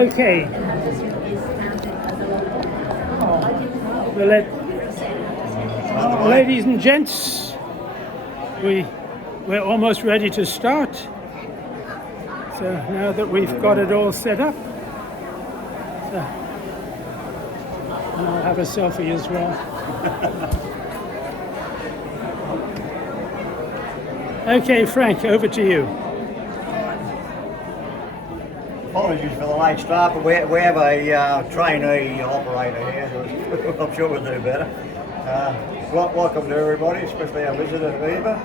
Okay. Well, ladies and gents, we're almost ready to start. So now that we've got it all set up, and I'll have a selfie as well. Okay, Frank, over to you. Apologies for the late start, but we have a trainee operator here, so I'm sure we'll do better. Welcome to everybody, especially our visitor, Eva.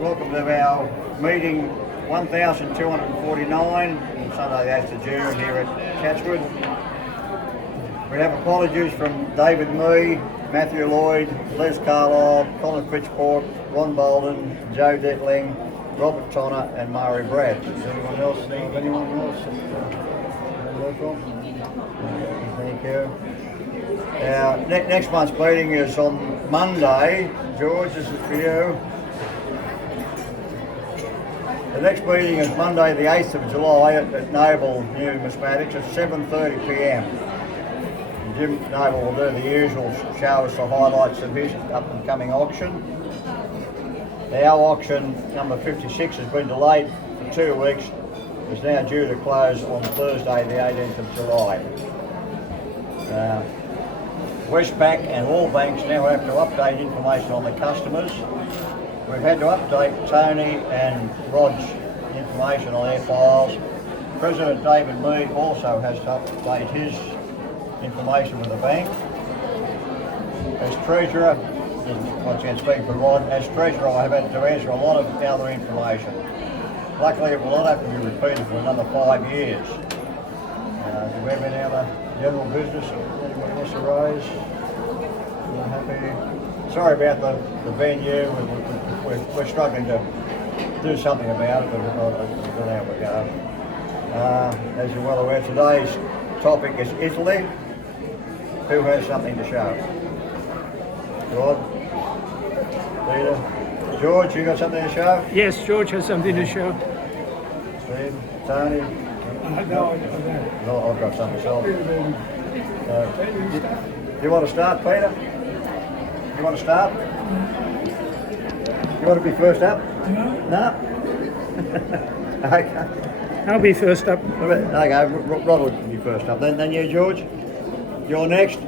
Welcome to our meeting 1249 on Sunday the 8th of June here at Chatswood. We have apologies from David Mee, Matthew Lloyd, Les Carlisle, Colin Fitchport, Ron Bolden, Joe Detling, Robert Tonner and Murray Brad. Does anyone else know of anyone else? Thank you. Our next month's meeting is on Monday. George, this is for you. The next meeting is Monday the 8th of July at Noble Numismatics at 7:30 p.m. Jim Noble will do the usual, show us the highlights of his up-and-coming auction. Our auction, number 56, has been delayed for 2 weeks. It's now due to close on Thursday the 18th of July. Westpac and all banks now have to update information on the customers. We've had to update Tony and Rod's information on their files. President David Mee also has to update his information with the bank. As Treasurer, once again speaking for Rod, as Treasurer I have had to answer a lot of other information. Luckily it will not have to be repeated for another 5 years. Do we have any other general business anyone wants to raise? Happy? Sorry about the venue, we're struggling to do something about it, but we're not how we go. As you're well aware, today's topic is Italy. Who has something to show? Rod? Peter? George, you got something to show? Yes, George has something to show. Steve? Tony? No, I've got something to show. You want to start, Peter? You want to start? You want to be first up? No? Okay. I'll be first up. Okay, Rod will be first up. Then you, George? You're next.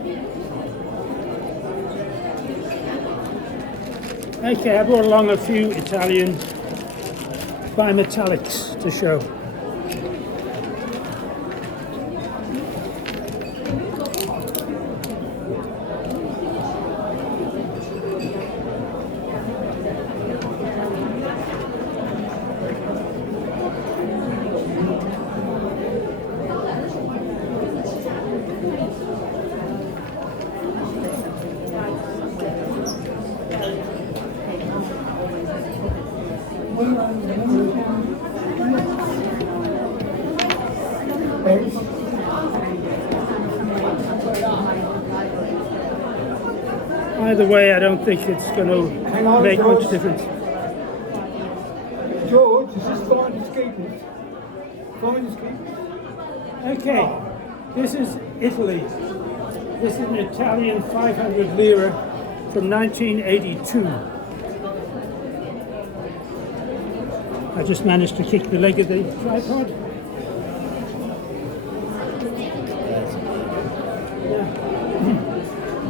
Okay, I brought along a few Italian bimetallics to show. Either way, I don't think it's going to make much difference. George, is this finder's keepers? Finder's keepers? Okay, this is Italy. This is an Italian 500 lira from 1982. I just managed to kick the leg of the tripod.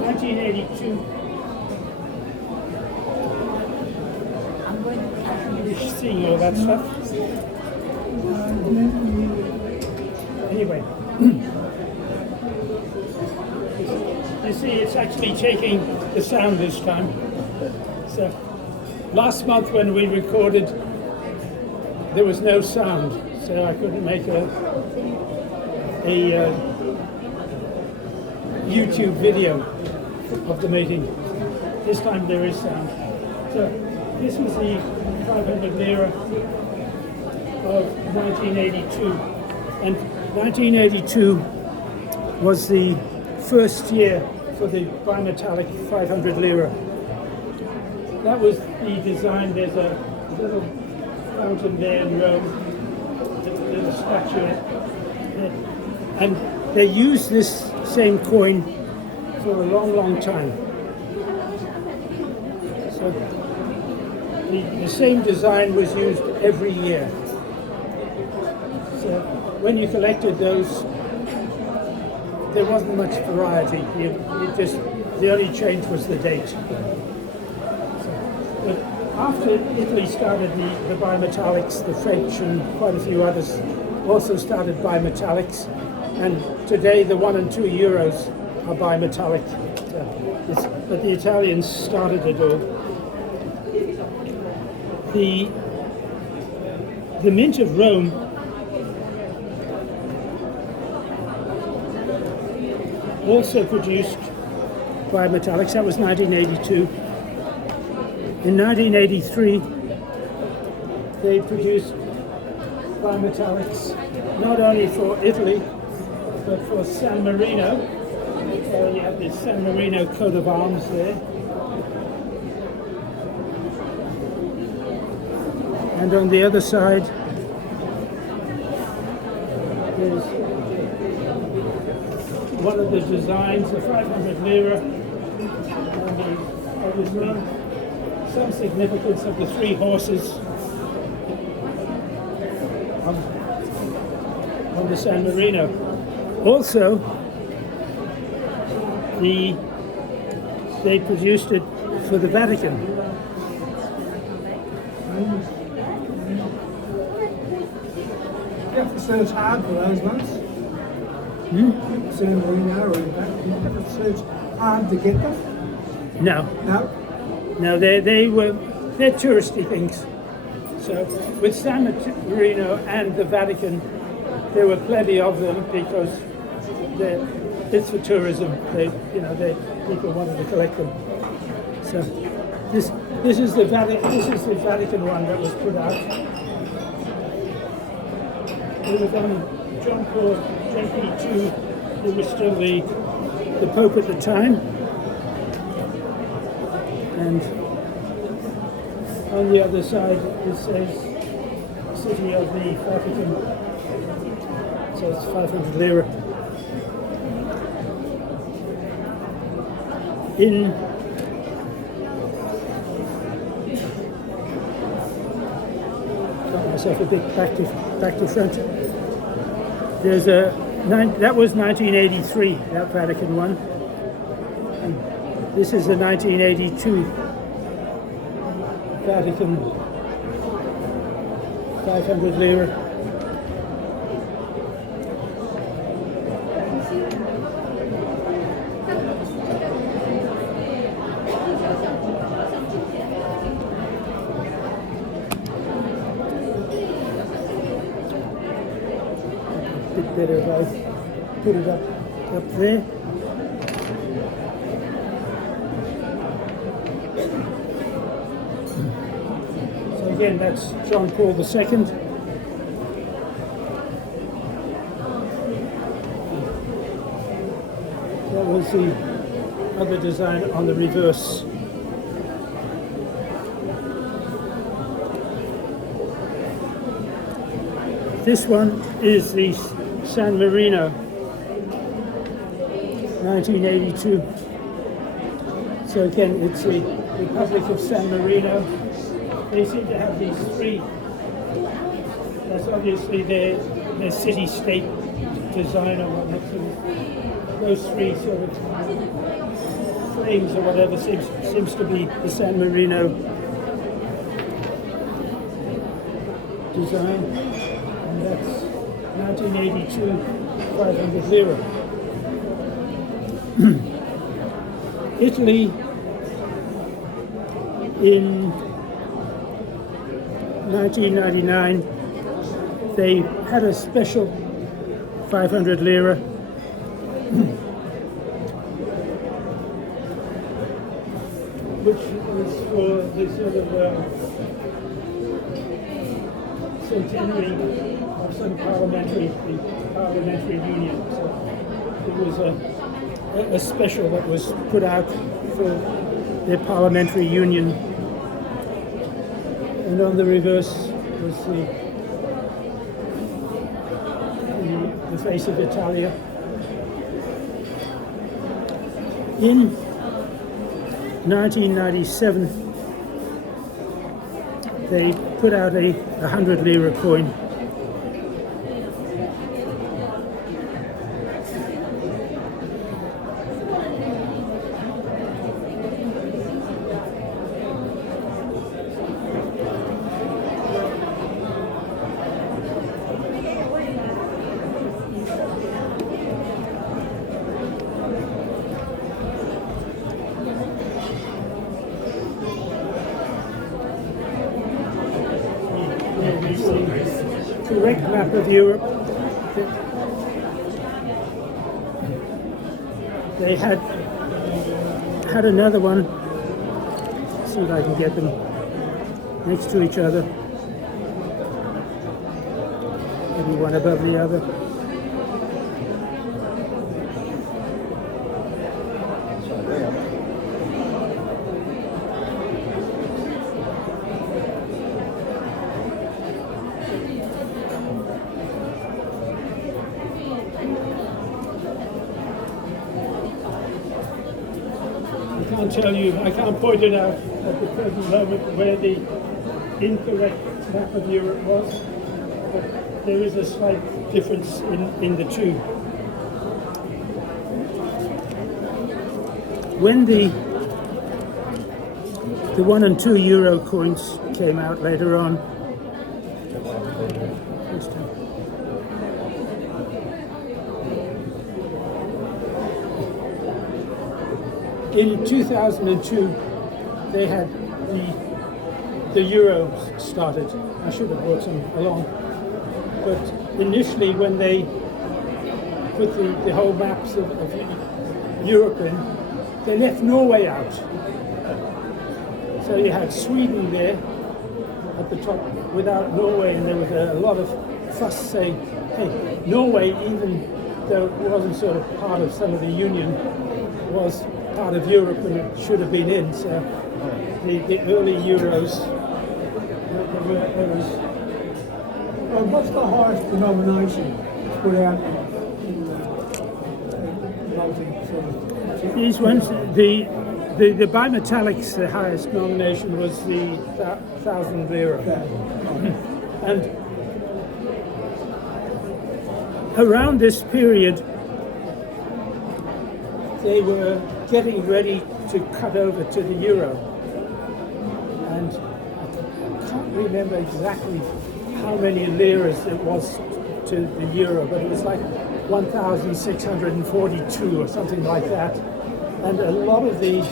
1982. You're seeing all that stuff. Anyway, you see it's actually taking the sound this time. So last month when we recorded there was no sound, so I couldn't make a YouTube video of the meeting. This time there is sound. So this was the 500 lira of 1982, and 1982 was the first year for the bimetallic 500 lira. That was the design. There's a little fountain there in Rome, the little statuette. And they used this same coin for a long, long time. So the same design was used every year. So when you collected those, there wasn't much variety. The only change was the date. But after Italy started the bimetallics, the French and quite a few others also started bimetallics, and today the 1 and 2 euros are bimetallic. But the Italians started it all. The Mint of Rome also produced bimetallics. That was 1982. In 1983, they produced bimetallics not only for Italy, but for San Marino. So you have this San Marino coat of arms there. And on the other side, there's one of the designs, the 500 lira, and obviously some significance of the 3 horses on the San Marino. Also, they produced it for the Vatican. You have to search hard for those ones. San Marino or that. You have to search hard to get them. No, No. they're touristy things. So with San Marino and the Vatican, there were plenty of them because it's for tourism. People wanted to collect them. So this is the Vatican one that was put out. It was on John Paul JP2, who was still the Pope at the time. And on the other side it says City of the Vatican. So it's 500 lira. Got myself a bit back to front. There's that was 1983, that Vatican one. And this is the 1982 Vatican 500 lira. Bit better if I put it up there. So again, that's John Paul II. That was the other design on the reverse. This one is the San Marino, 1982. So again, it's the Republic of San Marino. They seem to have these 3. That's obviously their city-state design or whatnot. So those 3 sort of flames or whatever seems to be the San Marino design. And that's 1982 500 lira. Italy in 1999, they had a special 500 lira which was for the sort of centenary of some parliamentary union. So it was a special that was put out for their parliamentary union and on the reverse was the face of Italia. In 1997, they put out a 100 lira coin. Correct map of Europe. They had another one. Let's see if I can get them next to each other. Maybe one above the other. I can't point it out at the present moment where the incorrect map of Europe was, but there is a slight difference in the two. When the 1 and 2 euro coins came out later on, in 2002, they had the euro started. I should have brought some along. But initially, when they put the whole maps of Europe in, they left Norway out. So you had Sweden there at the top without Norway, and there was a lot of fuss saying, hey, Norway, even though it wasn't sort of part of some of the Union, was part of Europe and it should have been in. So the early euros were What's the highest denomination put out? These ones, the bimetallics, the highest denomination was the 1,000 lira. And around this period, they were getting ready to cut over to the euro. And I can't remember exactly how many liras it was to the euro, but it was like 1,642 or something like that. And a lot of the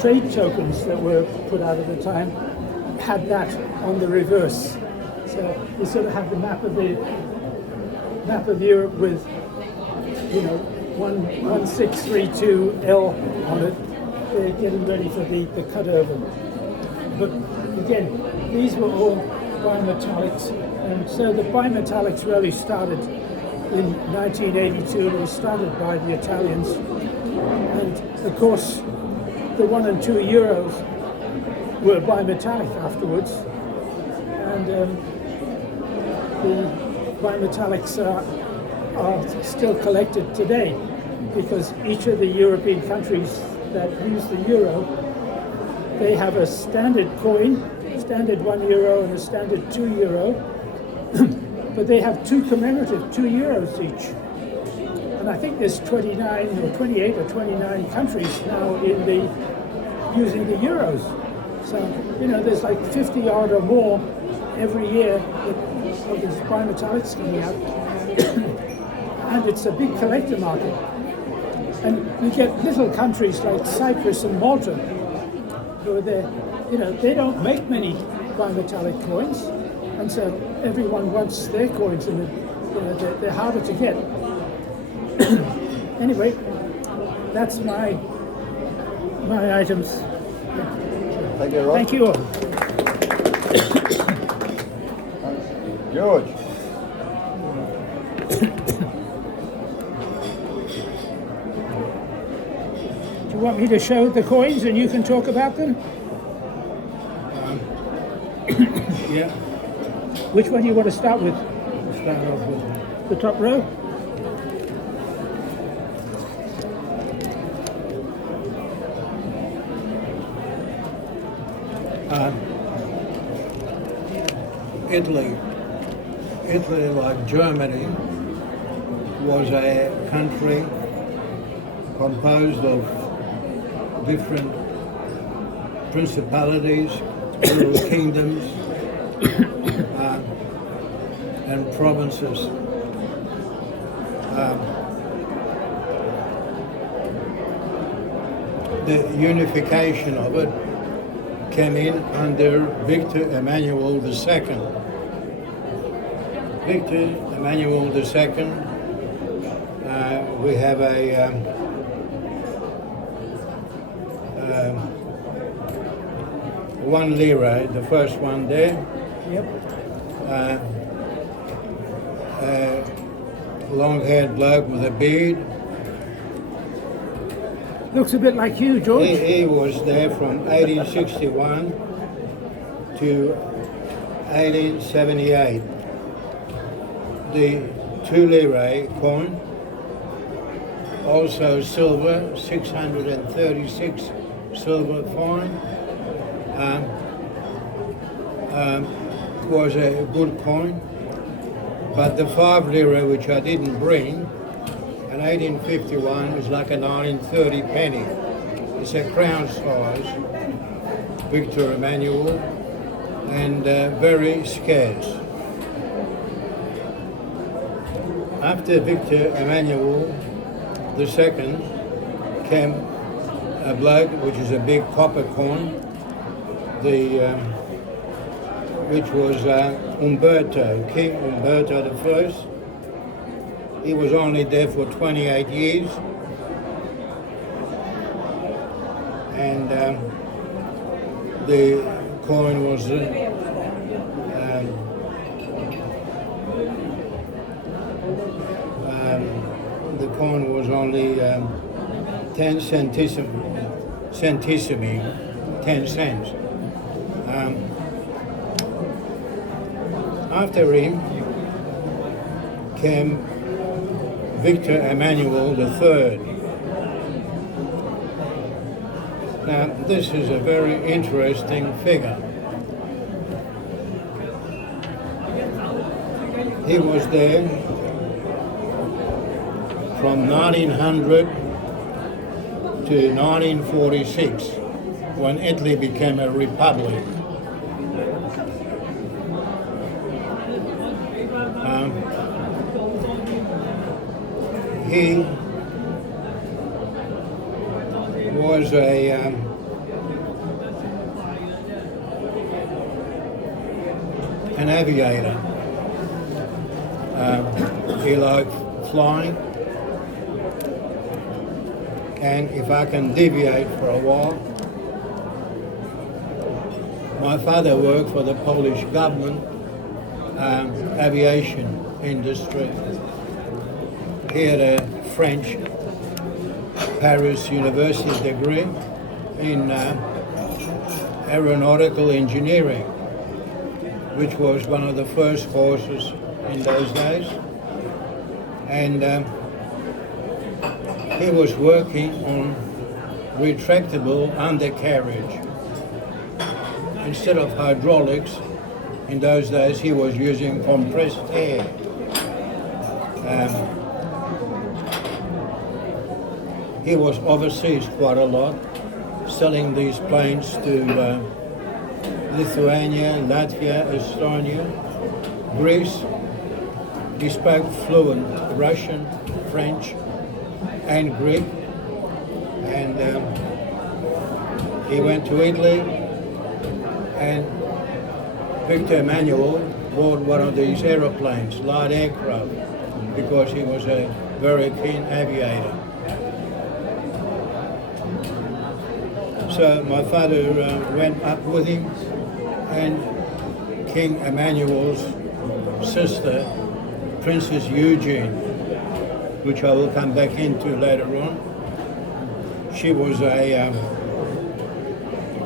trade tokens that were put out at the time had that on the reverse. So you sort of have the map of Europe with, 1632L on it. They're getting ready for the cutover. But again, these were all bimetallics, and so the bimetallics really started in 1982. It was started by the Italians, and of course, the 1 and 2 euros were bimetallic afterwards, and the bimetallics are still collected today, because each of the European countries that use the euro, they have a standard coin, standard 1 euro and a standard 2 euro, but they have two commemorative 2 euros each. And I think there's 29 or 28 or 29 countries now using the euros. So, there's like 50 odd or more every year of these bimetallics coming out. And it's a big collector market. And you get little countries like Cyprus and Malta, who are there, they don't make many bimetallic coins, and so everyone wants their coins, and they're harder to get. Anyway, that's my items. Thank you, Rob. Thank you all. George. Do you want me to show the coins and you can talk about them? Yeah. Which one do you want to start with? Start off with The top row? Italy. Italy, like Germany, was a country composed of different principalities, little kingdoms, and provinces. The unification of it came in under Victor Emmanuel II. Victor Emmanuel II, we have a one lira, the first one there. Yep. Long-haired bloke with a beard. Looks a bit like you, George. He was there from 1861 to 1878. The 2 lira coin, also silver, 636 silver fine, was a good coin. But the 5 lira, which I didn't bring, in 1851 is like a 1930 penny. It's a crown size, Victor Emmanuel, and very scarce. After Victor Emmanuel II came a bloke, which is a big copper coin, which was Umberto, King Umberto I. He was only there for 28 years, and the coin was only 10 centissimi, 10 cents. After him came Victor Emmanuel III. Now, this is a very interesting figure. He was there from 1900 to 1946, when Italy became a republic. He was an aviator. He liked flying, and if I can deviate for a while, my father worked for the Polish government aviation industry. He had a French Paris University degree in aeronautical engineering, which was one of the first courses in those days. And he was working on retractable undercarriage. Instead of hydraulics, in those days he was using compressed air. He was overseas quite a lot, selling these planes to Lithuania, Latvia, Estonia, Greece. He spoke fluent Russian, French, and Greek. And he went to Italy, and Victor Emmanuel bought one of these aeroplanes, light aircraft, because he was a very keen aviator. So my father went up with him, and King Emmanuel's sister, Princess Eugenie, which I will come back into later on. She was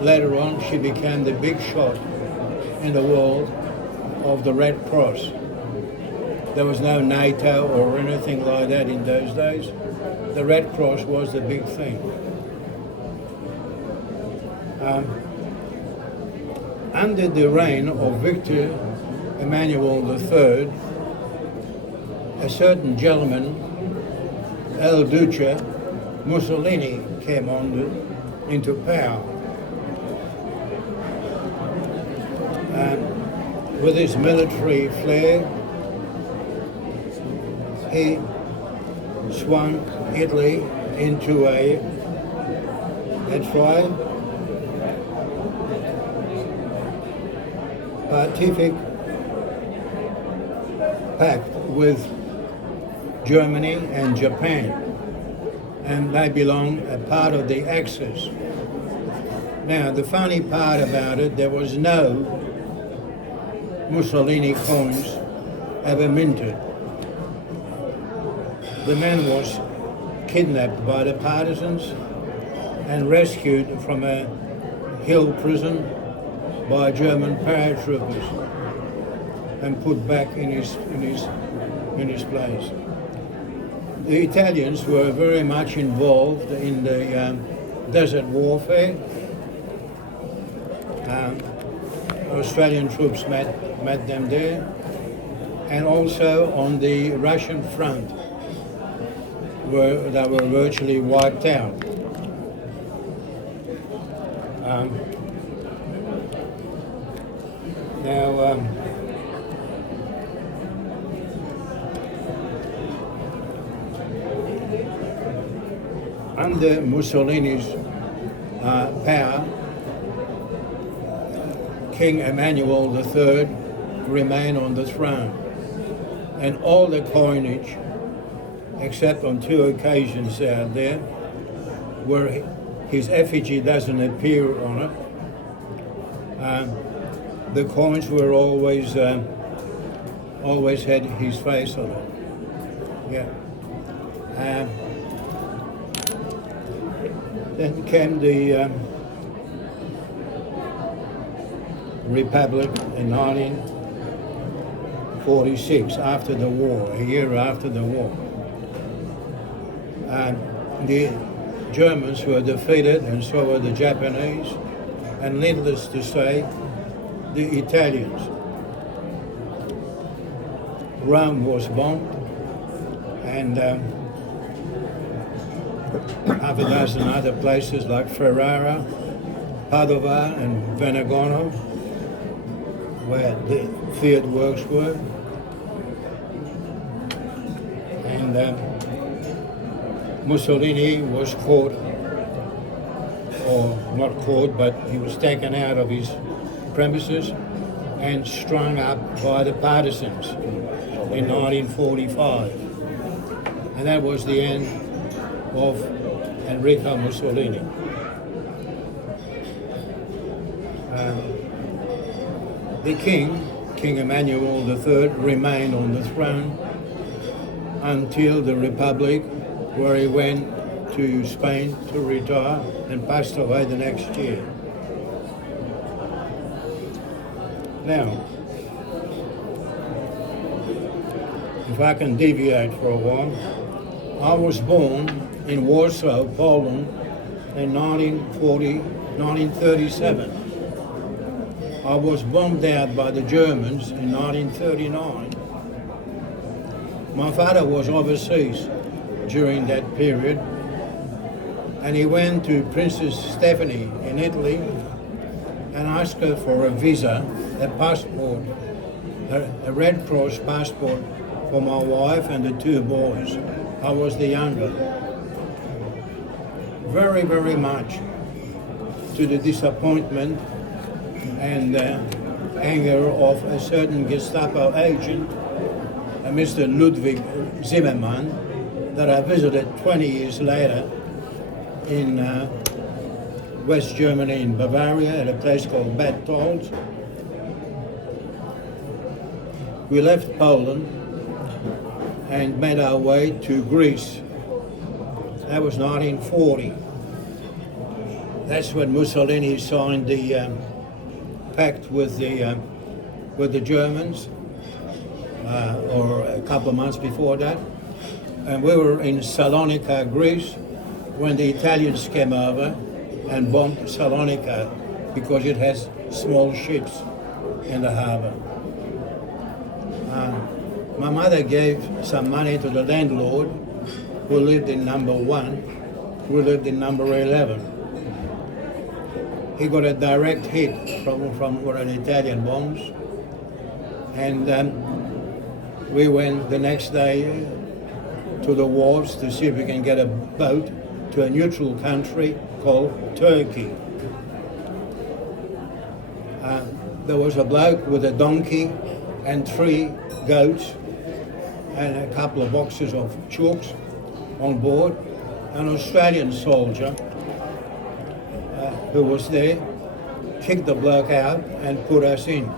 later on she became the big shot in the world of the Red Cross. There was no NATO or anything like that in those days. The Red Cross was the big thing. Under the reign of Victor Emmanuel III, a certain gentleman, El Duce Mussolini, came into power. And with his military flair, he swung Italy into a tripartite pact with Germany and Japan, and they belong a part of the Axis. Now, the funny part about it, there was no Mussolini coins ever minted. The man was kidnapped by the partisans and rescued from a hill prison by German paratroopers and put back in his place. The Italians were very much involved in the desert warfare. Australian troops met them there, and also on the Russian front, where they were virtually wiped out. Under Mussolini's power, King Emmanuel III remained on the throne, and all the coinage, except on 2 occasions out there, where his effigy doesn't appear on it, the coins were always had his face on it. Yeah. Then came the Republic in 1946, after the war, a year after the war. The Germans were defeated, and so were the Japanese, and needless to say, the Italians. Rome was bombed, and half a dozen other places like Ferrara, Padova, and Venegono, where the Fiat works were. And Mussolini was caught, or not caught, but he was taken out of his premises and strung up by the partisans in 1945. And that was the end of Enrico Mussolini. The King Emmanuel III, remained on the throne until the Republic, where he went to Spain to retire and passed away the next year. Now, if I can deviate for a while, I was born in Warsaw, Poland in 1937. I was bombed out by the Germans in 1939. My father was overseas during that period, and he went to Princess Stephanie in Italy and asked her for a visa, a passport, a Red Cross passport for my wife and the 2 boys. I was the younger. Very, very much to the disappointment and anger of a certain Gestapo agent, Mr. Ludwig Zimmermann, that I visited 20 years later in West Germany, in Bavaria, at a place called Bad Tolz. We left Poland and made our way to Greece. That was 1940. That's when Mussolini signed the pact with the Germans, or a couple of months before that, and we were in Salonika, Greece, when the Italians came over and bombed Salonika because it has small ships in the harbour. My mother gave some money to the landlord who lived in number 1, who lived in number 11. He got a direct hit from one of the Italian bombs, and we went the next day to the wharves to see if we can get a boat to a neutral country called Turkey. There was a bloke with a donkey and 3 goats and a couple of boxes of chooks on board. An Australian soldier who was there kicked the bloke out and put us in.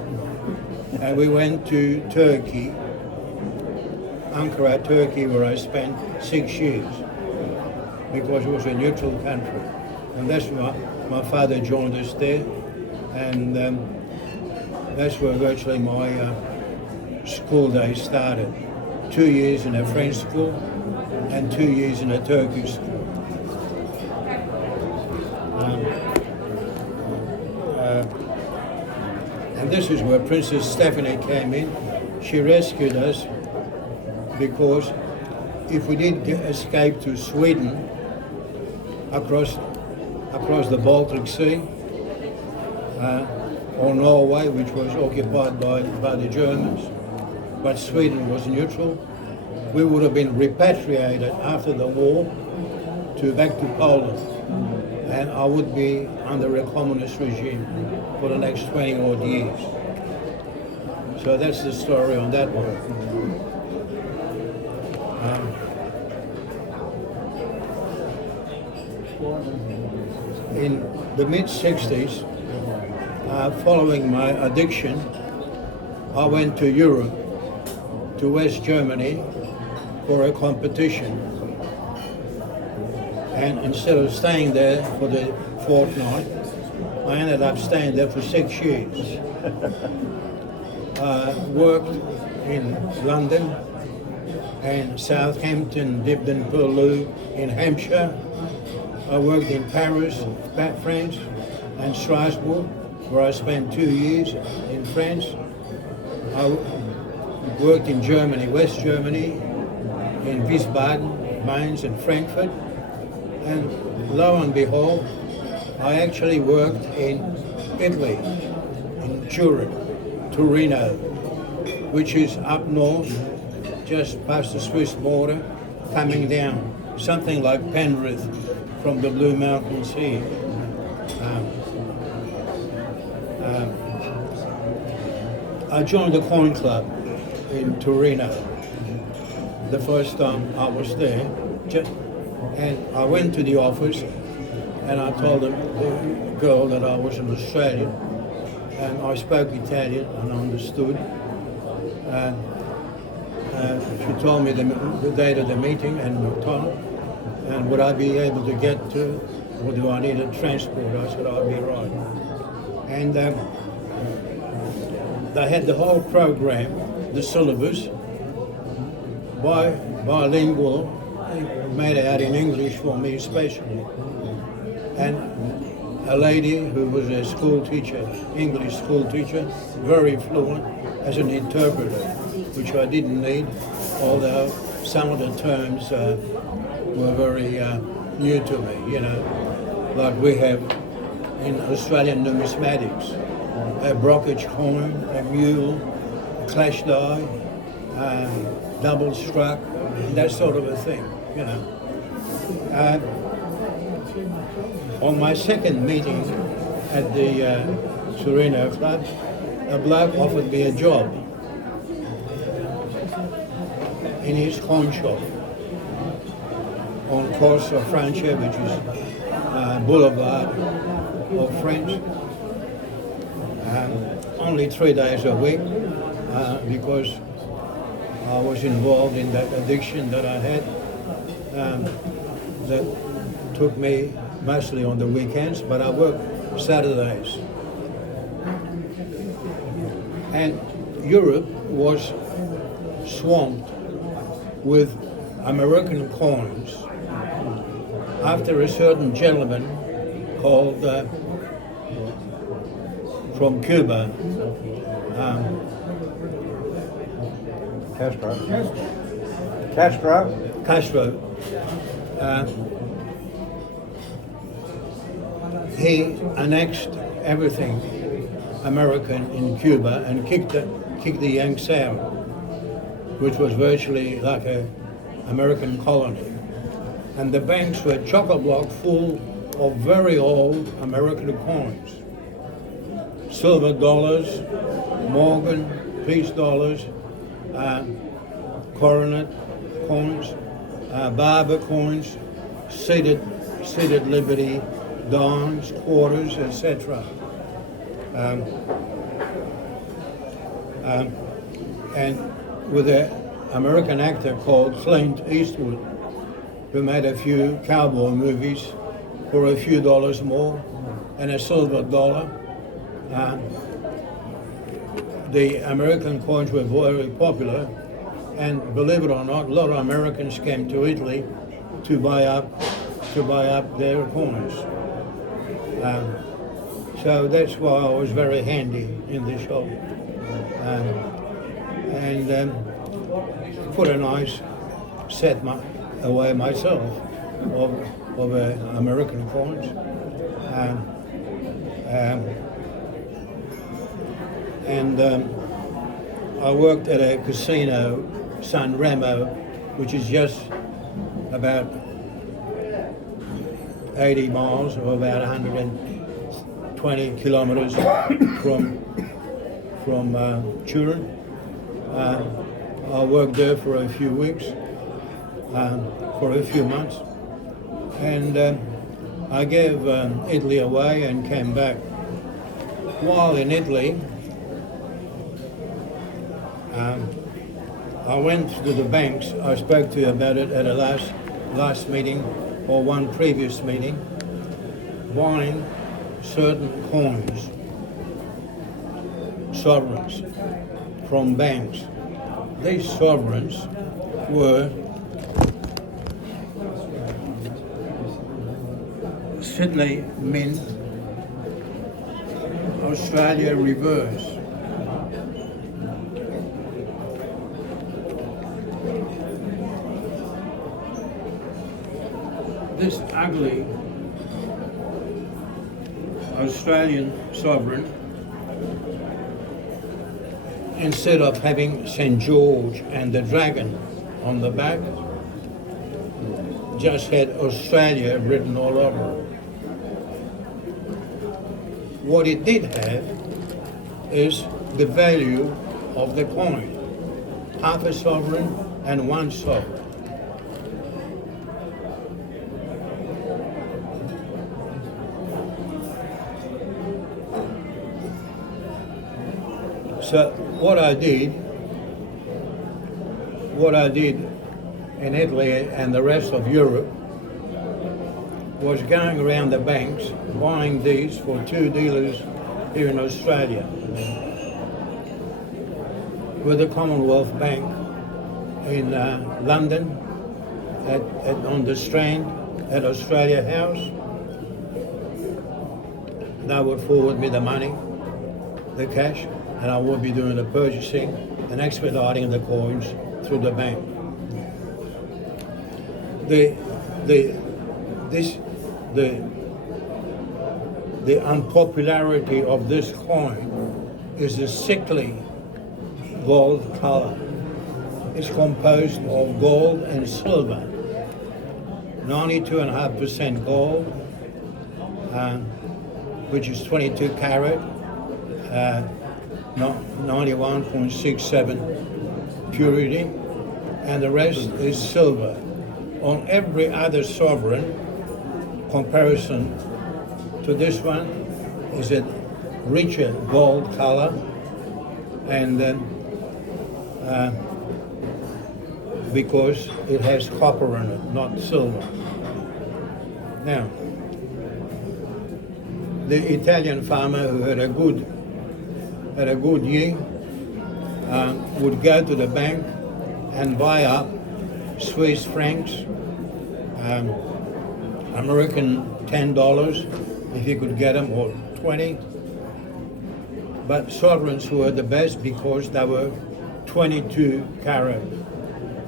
And we went to Turkey, Ankara, Turkey, where I spent 6 years because it was a neutral country. And that's why my father joined us there, and that's where virtually my school days started. 2 years in a French school and 2 years in a Turkish school. And this is where Princess Stephanie came in. She rescued us because if we did escape to Sweden across the Baltic Sea, or Norway, which was occupied by the Germans, but Sweden was neutral, we would have been repatriated after the war back to Poland, and I would be under a communist regime for the next 20 odd years. So that's the story on that one. In the mid-60s, following my addiction, I went to Europe, to West Germany, for a competition. And instead of staying there for the fortnight, I ended up staying there for 6 years. Worked in London and Southampton, Dibden, Purley in Hampshire. I worked in Paris, France, and Strasbourg, where I spent 2 years in France. I worked in Germany, West Germany, in Wiesbaden, Mainz, and Frankfurt. And lo and behold, I actually worked in Italy, in Torino, which is up north, just past the Swiss border, coming down, something like Penrith from the Blue Mountains here. I joined the coin club in Torino the first time I was there, and I went to the office and I told the girl that I was an Australian and I spoke Italian and understood. She told me the date of the meeting and the time, and would I be able to get to, or do I need a transport? I said I'd be right. And they had the whole program, the syllabus, bilingual, made out in English for me especially. And a lady who was a school teacher, English school teacher, very fluent, as an interpreter, which I didn't need, although some of the terms were very new to me, you know, like we have in Australian numismatics, a brockage coin, a mule, a clash die, double struck, that sort of a thing, you know. On my second meeting at the Torino club, a bloke offered me a job in his coin shop on Corso Francia, which is Boulevard of French. Only 3 days a week because I was involved in that addiction that I had that took me mostly on the weekends, but I worked Saturdays. And Europe was swamped with American coins after a certain gentleman called from Cuba, Castro. He annexed everything American in Cuba and kicked the Yanks out, which was virtually like an American colony. And the banks were chock-a-block full of very old American coins. Silver dollars, Morgan, peace dollars, coronet coins, barber coins, seated liberty, dimes, quarters, etc. And with an American actor called Clint Eastwood, who made a few cowboy movies for a few dollars more and a silver dollar. The American coins were very popular, and believe it or not, a lot of Americans came to Italy to buy up their coins. So that's why I was very handy in the shop, and put a nice set away myself of American coins. And I worked at a casino, San Remo, which is just about 80 miles or about 120 kilometers from Turin. I worked there for a few weeks, for a few months, and I gave Italy away and came back. While in Italy, I went to the banks. I spoke to you about it at a last meeting or one previous meeting, buying certain coins, sovereigns, from banks. These sovereigns were Sydney Mint, Australia reverse. This ugly Australian sovereign, instead of having St. George and the dragon on the back, just had Australia written all over it. What it did have is the value of the coin, half a sovereign and one sovereign. So what I did in Italy and the rest of Europe was going around the banks buying these for two dealers here in Australia. With the Commonwealth Bank in London, on the Strand at Australia House. They would forward me the money, the cash, and I would be doing the purchasing and expediting the coins through the bank. The unpopularity of this coin is the sickly gold color. It's composed of gold and silver, 92.5% gold, which is 22 carat, 91.67 purity, and the rest is silver. On every other sovereign, comparison to this one is a richer gold color, and because it has copper in it, not silver. Now, the Italian farmer who had a good at a good year would go to the bank and buy up Swiss francs, American $10 if you could get them, or 20. But sovereigns were the best because they were 22 carat.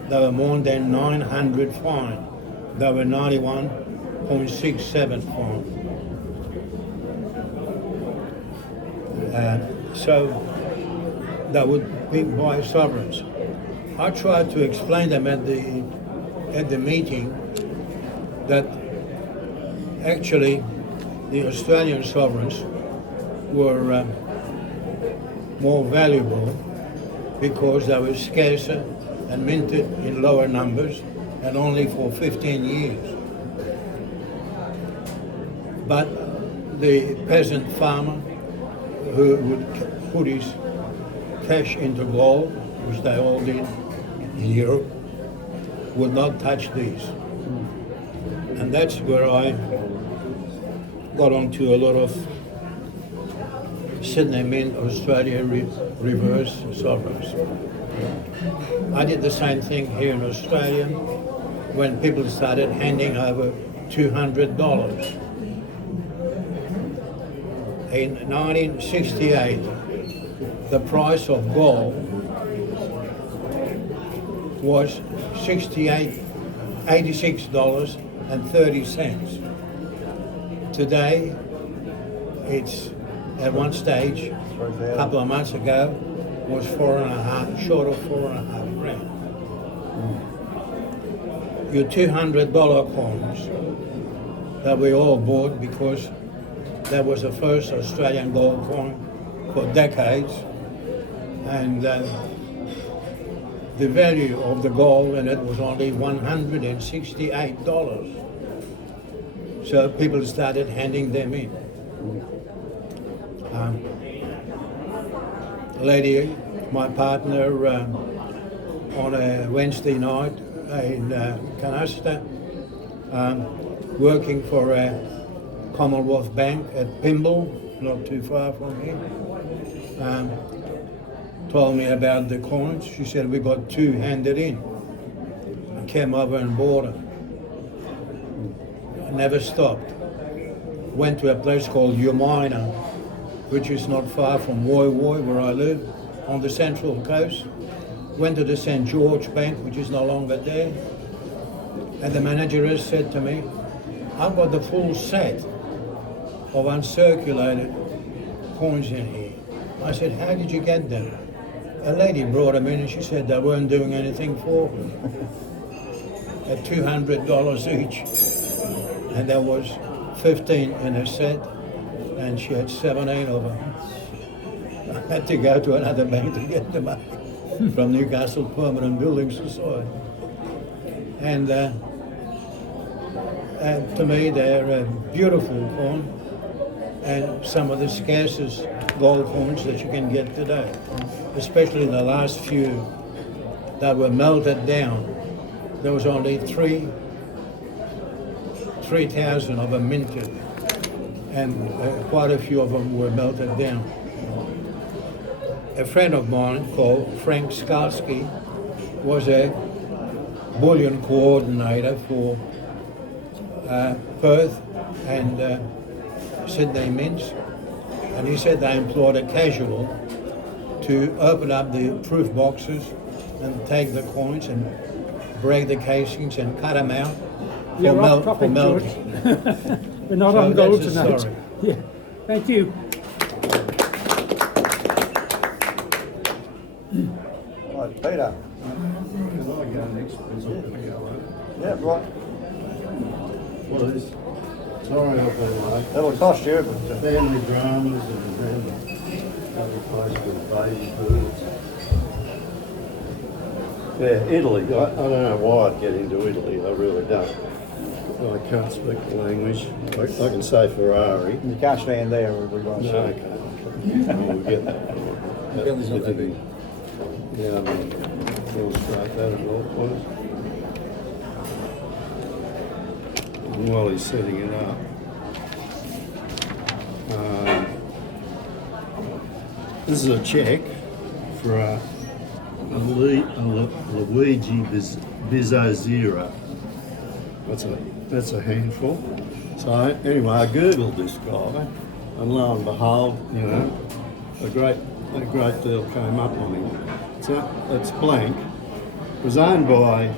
They were more than 900 fine. They were 91.67 fine. So that would be by sovereigns. I tried to explain them at the meeting that actually the Australian sovereigns were more valuable because they were scarcer and minted in lower numbers and only for 15 years. But the peasant farmer who would put his cash into gold, which they all did in Europe, would not touch these. And that's where I got onto a lot of Sydney Mint Australia reverse sovereigns. I did the same thing here in Australia when people started handing over $200. In 1968, the price of gold was $86.30. Today, it's at one stage, a couple of months ago, was short of 4.5 grand. Your $200 coins that we all bought because that was the first Australian gold coin for decades, and the value of the gold in it was only $168. So people started handing them in. A lady, my partner, on a Wednesday night in Canasta, working for a Commonwealth Bank at Pymble, not too far from here, told me about the coins. She said, we got 2 handed in. I came over and bought them. I never stopped. Went to a place called Umina, which is not far from Woy Woy, where I live, on the Central Coast. Went to the St. George Bank, which is no longer there. And the manager has said to me, I've got the full set of uncirculated coins in here. I said, how did you get them? A lady brought them in and she said they weren't doing anything for them. At $200 each. And there was 15 in a set, and she had 17 of them. I had to go to another bank to get the money from Newcastle Permanent Building Society. And to me, they're a beautiful coin and some of the scarcest gold coins that you can get today, especially the last few that were melted down. There was only 3,000 of them minted, and quite a few of them were melted down. A friend of mine called Frank Skalski was a bullion coordinator for Perth and Sydney Mints, and he said they employed a casual to open up the proof boxes and take the coins and break the casings and cut them out You're off topic, George. We're not on gold tonight. Story. Yeah, thank you. Right, Peter. Yeah, right. Well, it's sorry I've been late. That'll cost you, but Family dramas and then other place with baby birds. Yeah, Italy. I don't know why I'd get into Italy. I really don't. I can't speak the language. I can say Ferrari. you can't stand there. Everybody. No, I can't. We'll get living down in illustrate that at all, please. And while he's setting it up, this is a cheque for a Luigi Bizzozero. That's a handful. So anyway, I googled this guy, and lo and behold, you know, a great deal came up on him. It's blank. It was owned by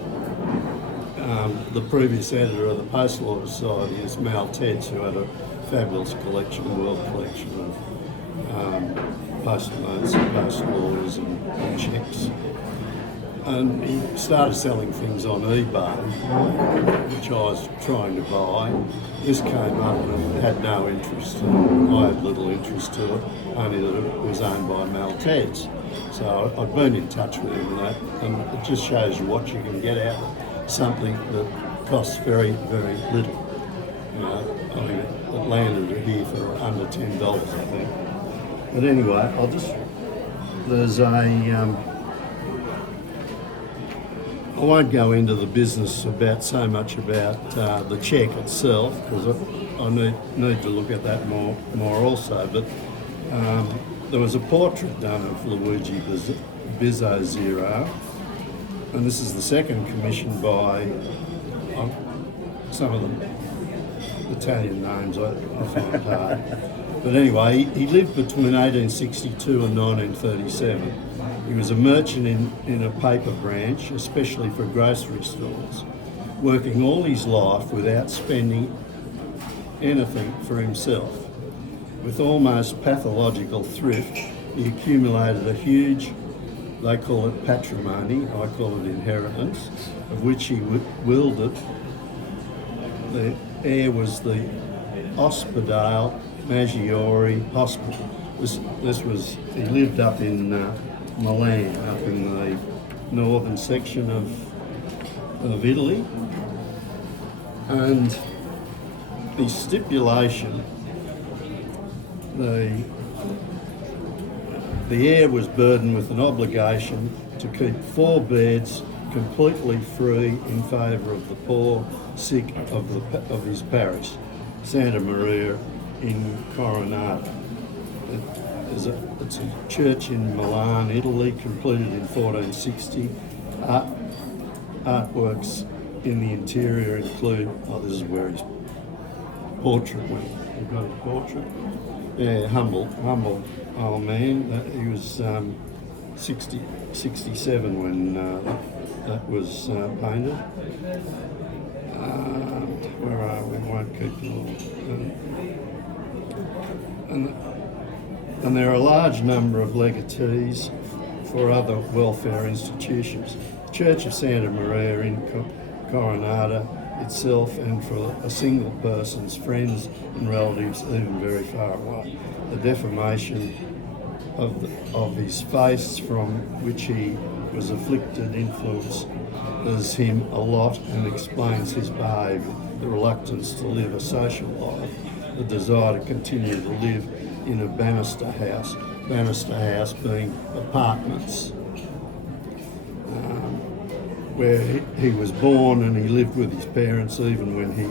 the previous editor of the Postal Order Society, is Mal Tedds, who had a fabulous collection, world collection of postal notes and postal orders and cheques. And he started selling things on eBay, which I was trying to buy. This came up and had no interest, and I had little interest to it, only that it was owned by Mal Tedds. So I'd been in touch with him and that, and it just shows you what you can get out of something that costs very, very little. You know, I mean, it landed here for under $10, I think. But anyway, there's I won't go into the business so much about the cheque itself, because I need to look at that more also. But there was a portrait done of Luigi Bizzozero, and this is the second commissioned by some of the Italian names I find hard. But anyway, he lived between 1862 and 1937. He was a merchant in a paper branch, especially for grocery stores, working all his life without spending anything for himself. With almost pathological thrift, he accumulated a huge, they call it patrimony, I call it inheritance, of which he willed it. The heir was the Ospedale Maggiore Hospital. He lived up in Milan, up in the northern section of Italy, and the stipulation, the heir was burdened with an obligation to keep 4 beds completely free in favour of the poor sick of his parish, Santa Maria in Coronata. It's a church in Milan, Italy, completed in 1460. Artworks in the interior include, this is where his portrait went. We've got a portrait. Yeah, humble old man. He was 67 when that was painted. Where are we? Won't keep long. And there are a large number of legatees for other welfare institutions. The Church of Santa Maria in Coronata itself, and for a single person's friends and relatives even very far away. The deformation of his face from which he was afflicted influences him a lot and explains his behaviour, the reluctance to live a social life, the desire to continue to live in a banister house being apartments, where he was born, and he lived with his parents even when he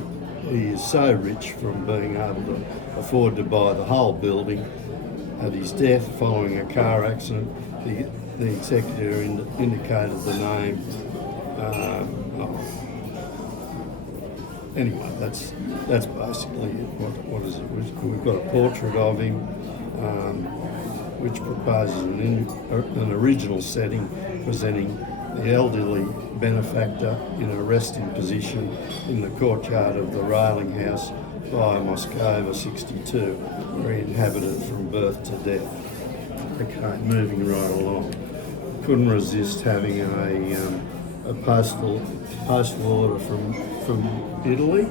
is so rich from being able to afford to buy the whole building. At his death following a car accident, the executor indicated the name. Anyway, that's basically it. What is it? We've got a portrait of him, which proposes an original setting presenting the elderly benefactor in a resting position in the courtyard of the Railing House via Moscova 62, where he inhabited from birth to death. Okay, moving right along. Couldn't resist having a postal order from Italy.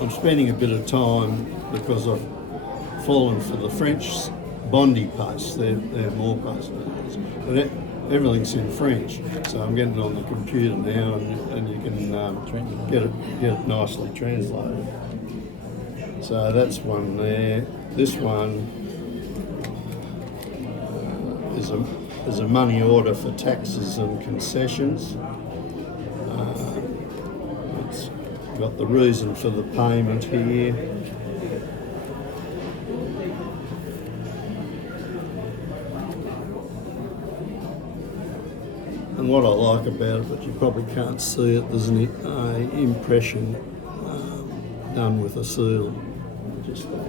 I'm spending a bit of time because I've fallen for the French Bondi posts. They're more postal orders, but everything's in French. So I'm getting it on the computer now, and you can get it nicely translated. So that's one there. This one is a money order for taxes and concessions. It's got the reason for the payment here. what I like about it, but you probably can't see it, there's an impression done with a seal. Just there.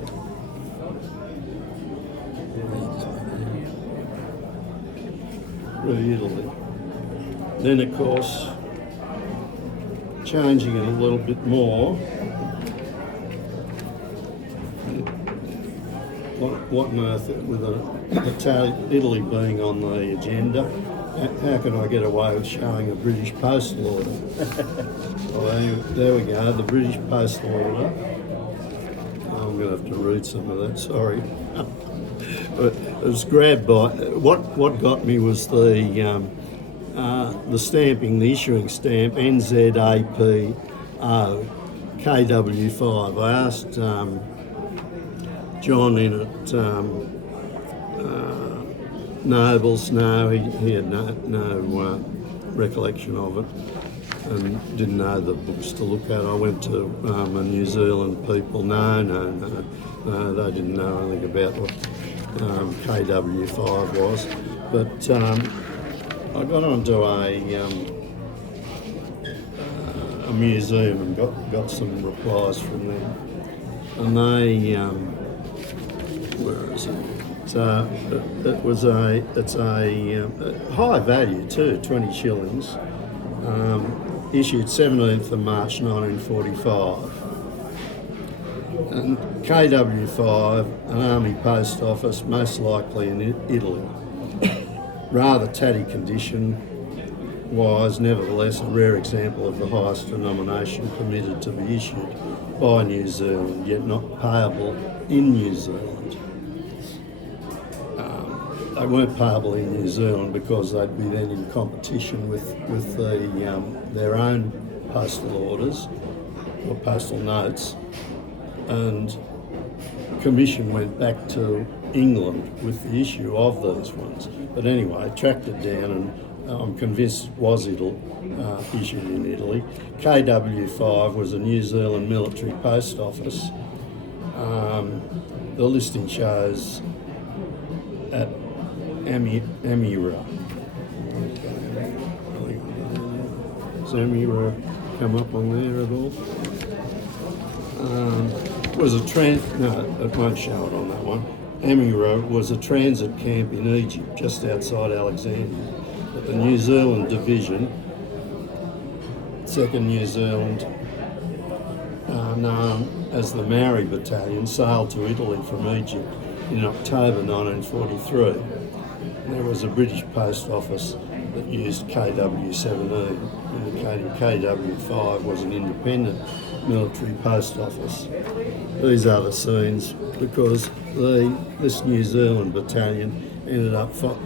Italy. Then of course, changing it a little bit more, what on earth with Italy being on the agenda, how can I get away with showing a British postal order? Well, there we go, the British postal order. I'm going to have to read some of that, sorry. But it was grabbed by, what got me was the stamping, the issuing stamp, NZAPO KW5. I asked John in at Nobles, no, he had no recollection of it and didn't know the books to look at. I went to a New Zealand people, no, they didn't know anything about what KW5 was. But I got onto a museum and got some replies from them, and they where is it? So it's a high value too, 20 shillings. Issued 17th of March 1945. And KW5, an army post office, most likely in Italy. Rather tatty condition was nevertheless a rare example of the highest denomination permitted to be issued by New Zealand, yet not payable in New Zealand. They weren't payable in New Zealand because they'd be then in competition with their own postal orders or postal notes, and commission went back to England with the issue of these ones. But anyway, tracked it down, and I'm convinced it was issued in Italy. KW5 was a New Zealand military post office. The listing shows at Amira. Does Amira come up on there at all? Was a no, it won't show it on that one. Amira was a transit camp in Egypt, just outside Alexandria. But the New Zealand Division, 2nd New Zealand, known as the Maori Battalion, sailed to Italy from Egypt in October 1943. There was a British post office that used KW17, indicating KW5 was an independent military post office. These are the scenes because this New Zealand battalion ended up from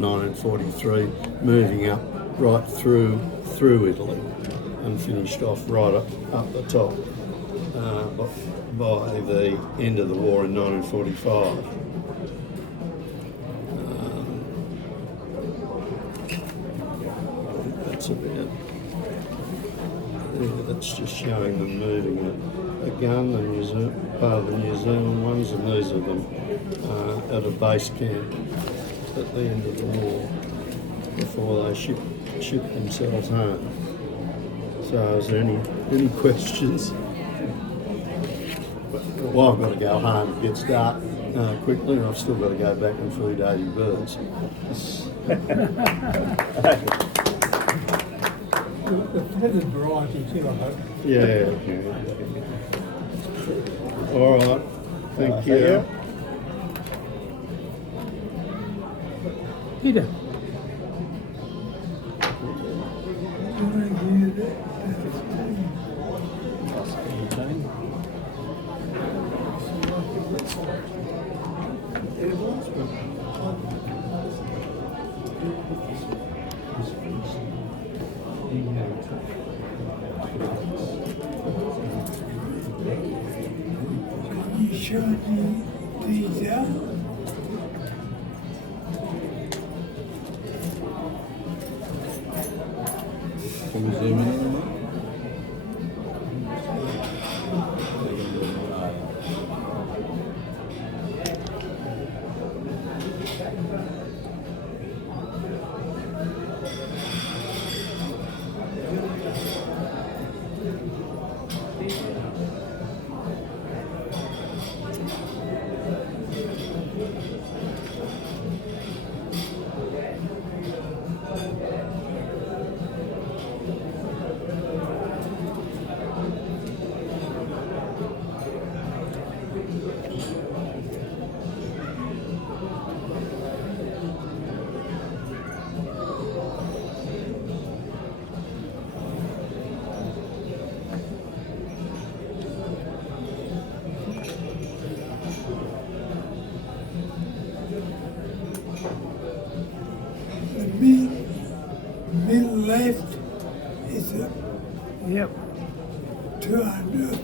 1943 moving up right through Italy and finished off right up the top by the end of the war in 1945. That's about. Yeah, that's just showing them moving a gun, part of the New Zealand ones, and these are them at a base camp at the end of the war before they shipped themselves home. So is there any questions? Well, I've got to go home. It gets dark quickly, and I've still got to go back and feed 80 birds. The feathered variety too, I hope. Yeah. All right. Thank you. Peter. You showed me these out? Can we zoom in on that?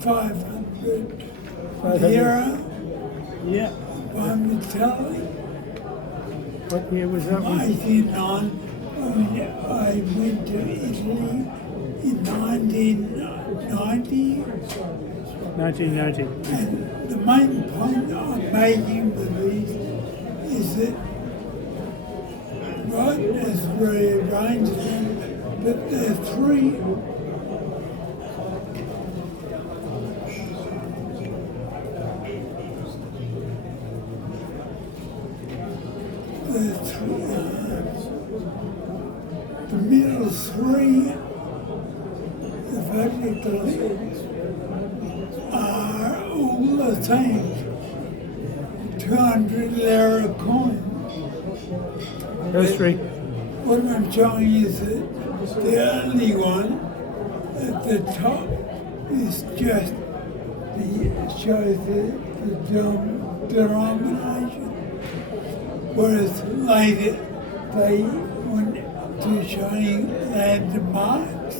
500 500. lira, Yeah. one metallic. What year was that one? 89. I went to Italy in 1990. 1990. And the main point I'm making with these is that Rod has rearranged them, but there are three the middle three vertically are all the same. 200 lira coin. Those three. What I'm showing you is that the only one at the top is just shows the denomination. Whereas later they went to showing landmarks.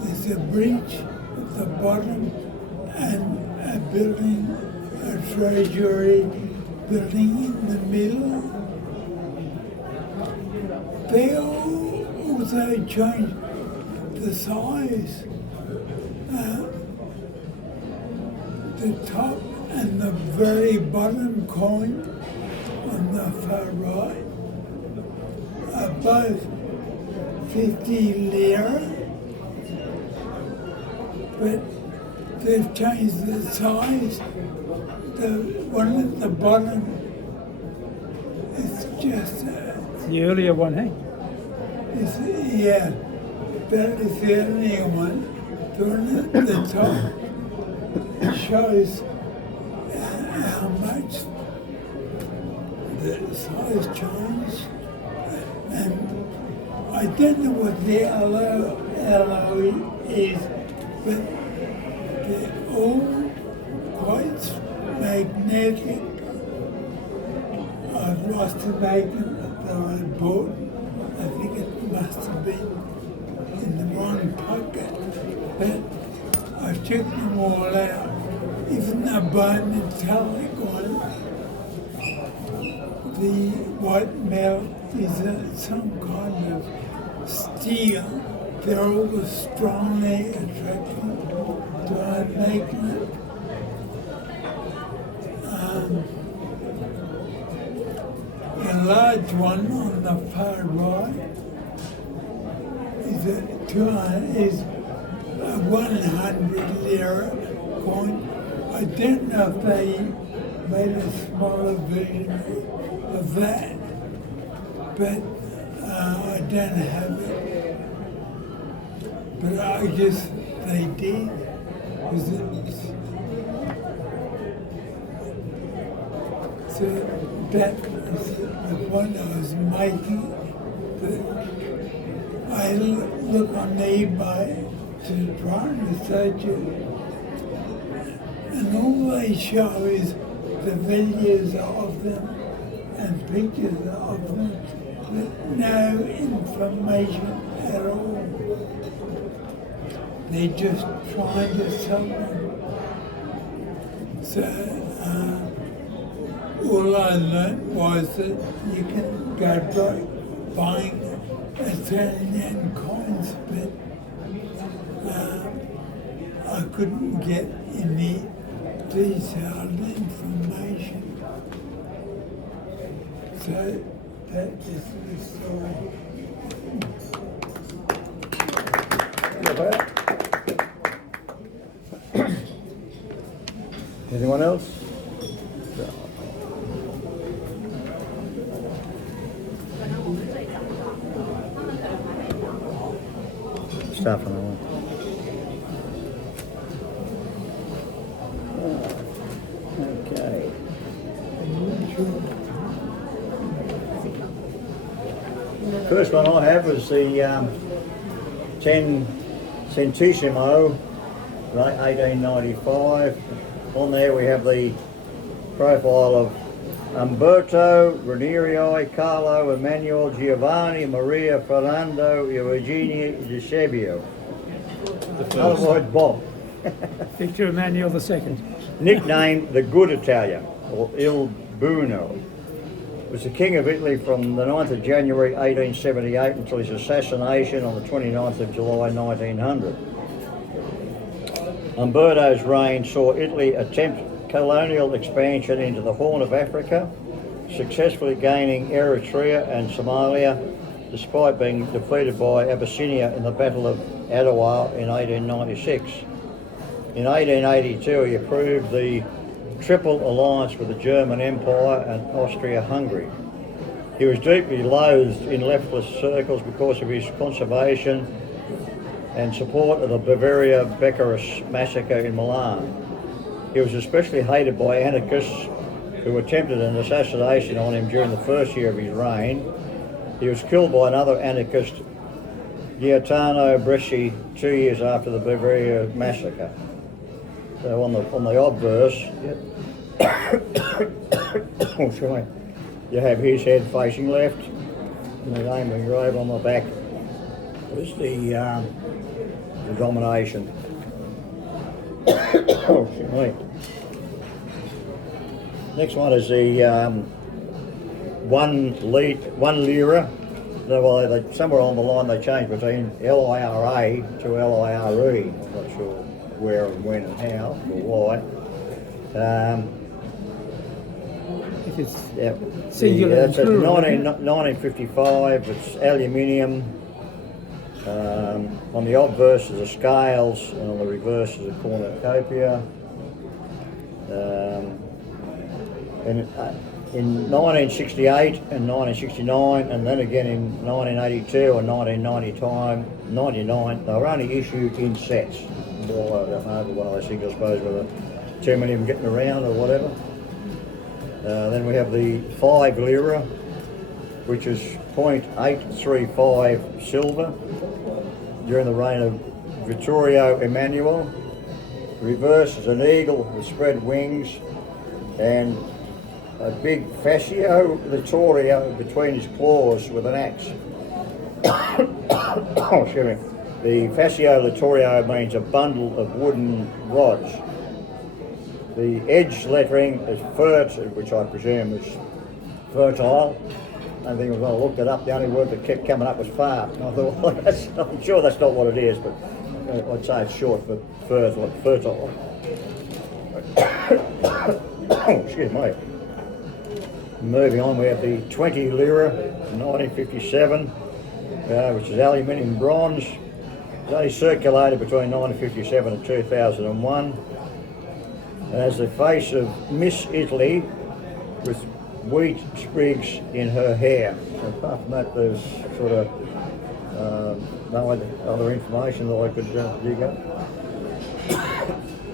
There's a bridge at the bottom and a building, a treasury building in the middle. They all also changed the size. The top and the very bottom coin on the far right are both 50 lira, but they've changed the size. The one at the bottom is just The earlier one, hey? yeah, that is the only one. The one at the top shows how much the size changed. And I don't know what the LOE is, but they're all quite magnetic. I've lost the magnet that I bought. I think it must have been in the wrong pocket. But I took them all out. Even the bone metallic one, the white metal is some kind of steel. They're all strongly attractive to our magnet. The large one on the far right is a 100 lira coin. I don't know if they made a smaller version of that, but I don't have it. But I guess they did, because so that was the point I was making. That I look on eBay to try and research it, and all they show is the videos of them and pictures of them, but no information at all. They just trying to sell them. So all I learned was that you can go broke buying Italian coins, but I couldn't get any detailed information. So that is the story. Anyone else? Stuff on that one. Okay. First one I have was the 10 Centesimo, 1895. On there we have the profile of Umberto, Ranieri, Carlo, Emmanuel, Giovanni, Maria, Fernando, Eugenio, Eusebio. In other words, Bob. Victor Emmanuel II. Nicknamed the Good Italian, or Il Buono, was the King of Italy from the 9th of January 1878 until his assassination on the 29th of July 1900. Umberto's reign saw Italy attempt colonial expansion into the Horn of Africa, successfully gaining Eritrea and Somalia, despite being defeated by Abyssinia in the Battle of Adwa in 1896. In 1882, he approved the Triple Alliance with the German Empire and Austria-Hungary. He was deeply loathed in leftist circles because of his conservation and support of the Bavaria Beckerus massacre in Milan. He was especially hated by anarchists who attempted an assassination on him during the first year of his reign. He was killed by another anarchist, Gaetano Bresci, 2 years after the Bavaria massacre. So on the obverse, oh, sorry, you have his head facing left, and the name engraved on the back was the domination. Oh, sorry. Next one is the one lira. Well, somewhere along the line they changed between LIRA to LIRE. I'm not sure where and when and how or why. If it's Yeah, singular and it's a plural, 1955. It's aluminium. On the obverse is the scales, and on the reverse is a cornucopia. In 1968 and 1969, and then again in 1982 and 1999, they were only issued in sets. More, I don't know, one of those things, I suppose, whether too many of them getting around or whatever. Then we have the 5 lira, which is 0.835 silver during the reign of Vittorio Emanuele. The reverse is an eagle with spread wings and a big fascio litorio between his claws with an axe. Oh, excuse me. The fascio litorio means a bundle of wooden rods. The edge lettering is which I presume is fertile. I don't think I was going to look it up. The only word that kept coming up was fart. And I thought, well, I'm sure that's not what it is, but I'd say it's short for fertile. Oh, excuse me. Moving on, we have the 20 lira, 1957, which is aluminium bronze. It only circulated between 1957 and 2001. It has the face of Miss Italy with wheat sprigs in her hair. So apart from that, there's sort of no other information that I could dig up.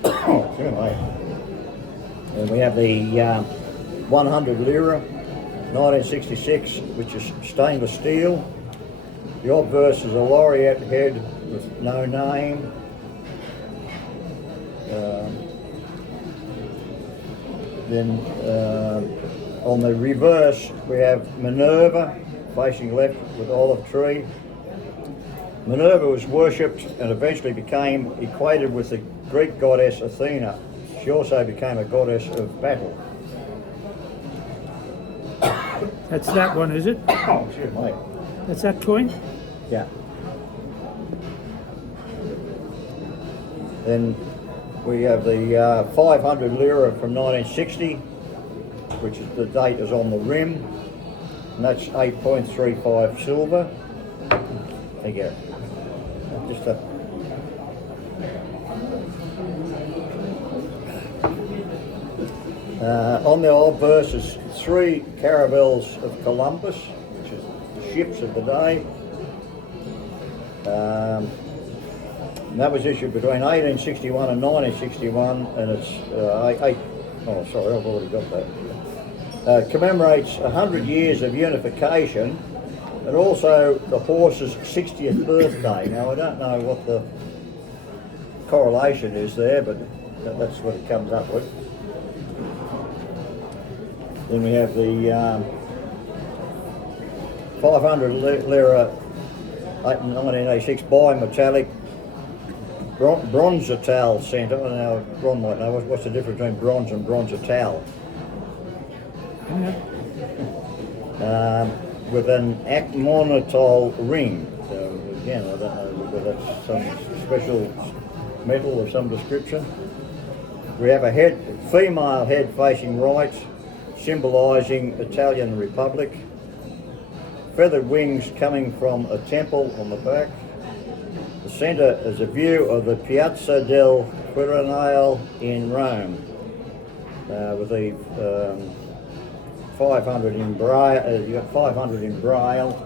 Oh, anyway. And we have the 100 lira, 1966, which is stainless steel. The obverse is a laureate head with no name. Then on the reverse we have Minerva facing left with olive tree. Minerva was worshipped and eventually became equated with the Greek goddess Athena. She also became a goddess of battle. that's that one, is it? Oh, excuse me. That's that coin? Yeah. Then we have the 500 lira from 1960, which is the date is on the rim, and that's 8.35 silver. There you go. Just a on the obverse is 3 caravels of Columbus, which is the ships of the day. And that was issued between 1861 and 1961, and it's oh, sorry, I've already got that. Commemorates 100 years of unification, and also the horse's 60th birthday. Now, I don't know what the correlation is there, but that's what it comes up with. Then we have the 500 lira 1986 bimetallic Bronzetal centre. Now, Ron might know what's the difference between bronze and bronzetal. With an acmonitol ring. So again, I don't know whether that's some special metal of some description. We have a female head facing right, symbolising Italian Republic. Feathered wings coming from a temple on the back. The centre is a view of the Piazza del Quirinale in Rome, with the 500 in braille. You got 500 in braille.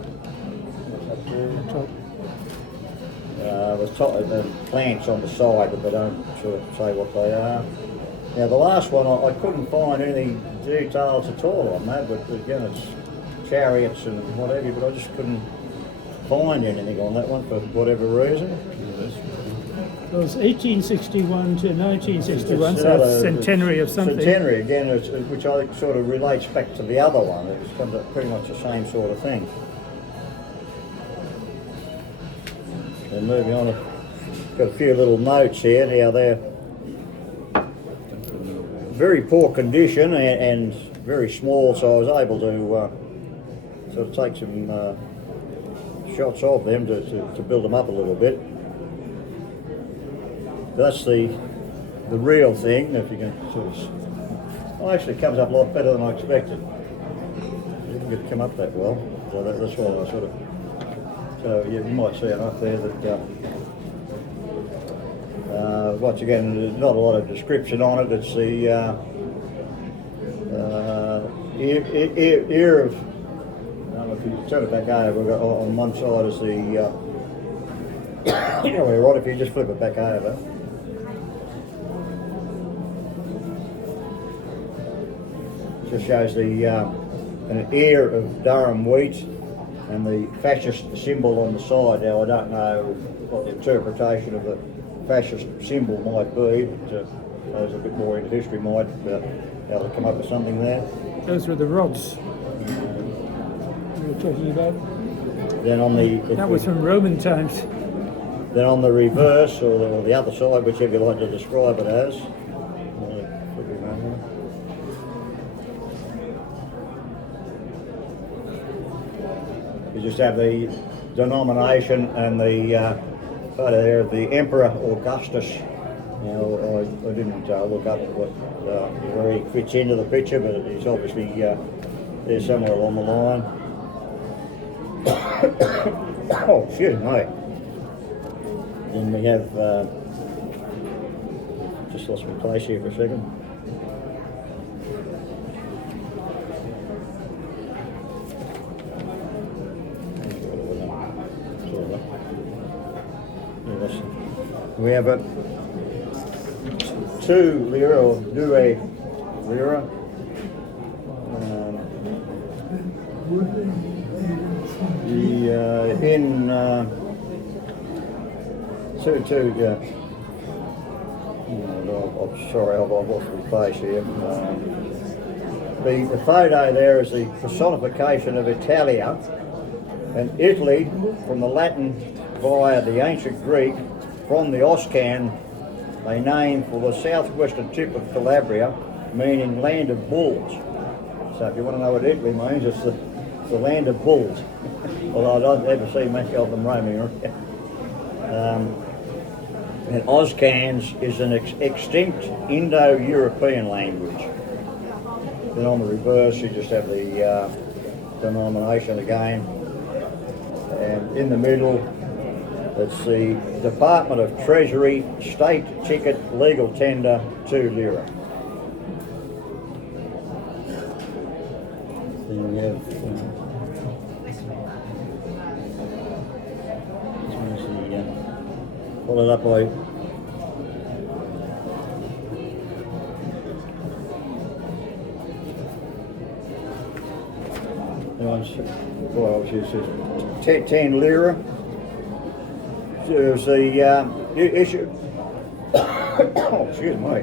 The plants on the side, but they don't sort of say what they are. Now the last one, I couldn't find any details at all on that, but again it's chariots and whatever, but I just couldn't find anything on that one for whatever reason. It was 1861 to 1961, so it's centenary of something. Centenary again, which I think sort of relates back to the other one. It's pretty much the same sort of thing. And moving on, I've got a few little notes here. Now they're very poor condition and very small, so I was able to sort of take some shots of them to build them up a little bit. That's the real thing. If you can sort of, well, actually, it comes up a lot better than I expected. It didn't get to come up that well, so that's why I sort of. So yeah, you might see enough there that. Once again, there's not a lot of description on it. It's the ear of. If you turn it back over, we've got on one side is the. Right, if you just flip it back over. Just shows the an ear of Durham wheat and the fascist symbol on the side. Now I don't know what the interpretation of the fascist symbol might be, but those a bit more into history might be able to come up with something there. Those were the rods we were talking about. Then on the that was from Roman times. Then on the reverse or the other side, whichever you like to describe it as. You just have the denomination and the photo there of the Emperor Augustus. You know, I didn't look up what where he fits into the picture, but he's obviously there somewhere along the line. Oh, excuse me. Then we have just lost my place here for a second. We have a 2 lira or 2 lira. In I'm sorry, I've lost my place here. The photo there is the personification of Italia, and Italy from the Latin via the ancient Greek, from the Oscan, they named for the southwestern tip of Calabria, meaning land of bulls. So if you want to know what Italy means, it's the land of bulls. Although I don't ever see many of them roaming around. And Oscans is an extinct Indo-European language. Then on the reverse you just have the denomination again. And in the middle it's the Department of Treasury State Ticket Legal Tender 2 lira. Then we have followed up by well, it's 10 lira. There's the issue. Oh, excuse me.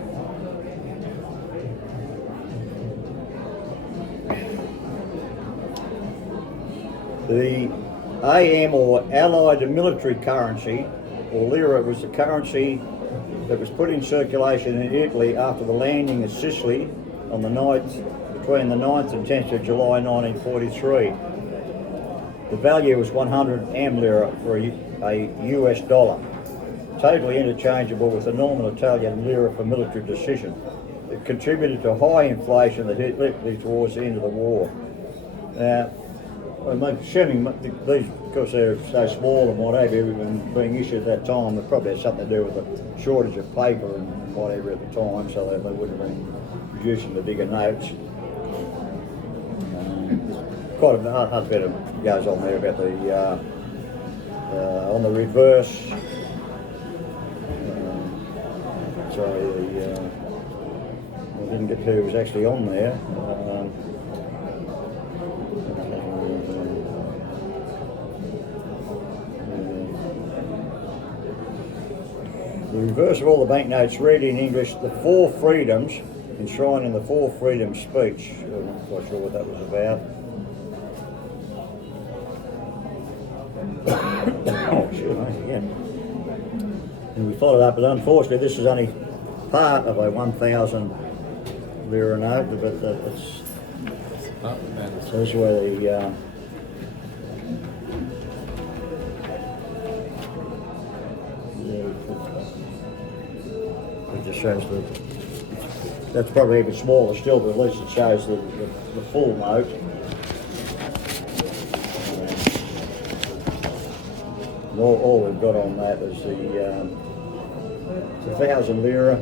The AM or Allied military currency or lira was the currency that was put in circulation in Italy after the landing at Sicily on the 9th, between the 9th and 10th of July 1943. The value was 100 lira for a US dollar, totally interchangeable with the normal Italian lira for military decision. It contributed to high inflation that hit Italy towards the end of the war. Now, I'm assuming these, because they're so small and what have you, and being issued at that time, it probably had something to do with the shortage of paper and whatever at the time, so they wouldn't have been producing the bigger notes. Quite a bit of goes on there about the on the reverse. Sorry, I didn't get who was actually on there. The reverse of all the banknotes read in English, the four freedoms, enshrined in the four freedoms speech. I'm not quite sure what that was about. Oh, excuse me, again. And we followed up, but unfortunately this is only part of a 1,000 lira note, but it's so this is where the it just shows that's probably even smaller still, but at least it shows the full note. And all we've got on that is the 1,000 lira.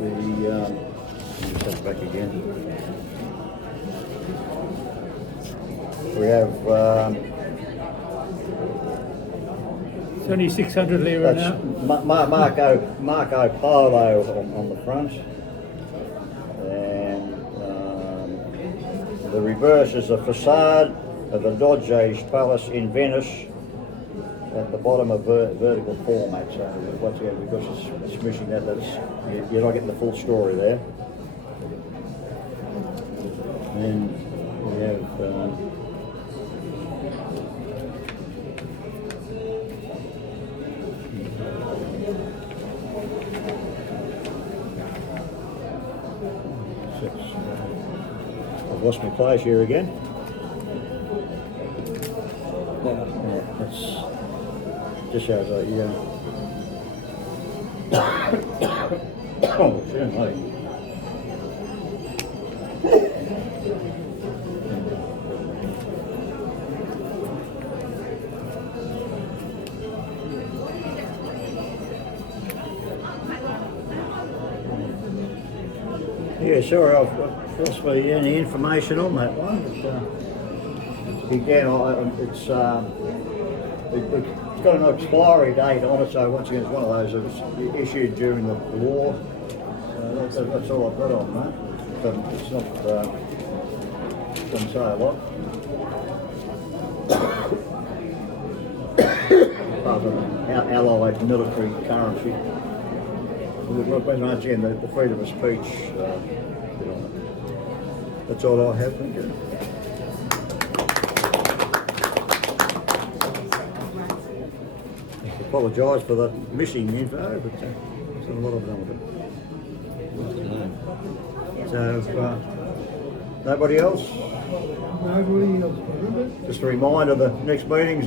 Let me just take it back again. We have It's only 600 lira now. Marco Polo on the front, and the reverse is the facade of the Doge's Palace in Venice at the bottom of vertical format. So once again, because it's missing that, you're not getting the full story there. And we have. I've lost my place here again. That's just shows like oh, shit, mate. Yeah, sorry, I've lost any information on that one. But, again, it's got an expiry date on it, so once again, it's one of those that was issued during the war. That's all I've got on that. It's not, doesn't say a lot. Apart from allied military currency. Once again, the freedom of speech. That's all I have. Thank you. I apologise for the missing info, but there's a lot of them. So, nobody else? Nobody else. Just a reminder, the next meeting's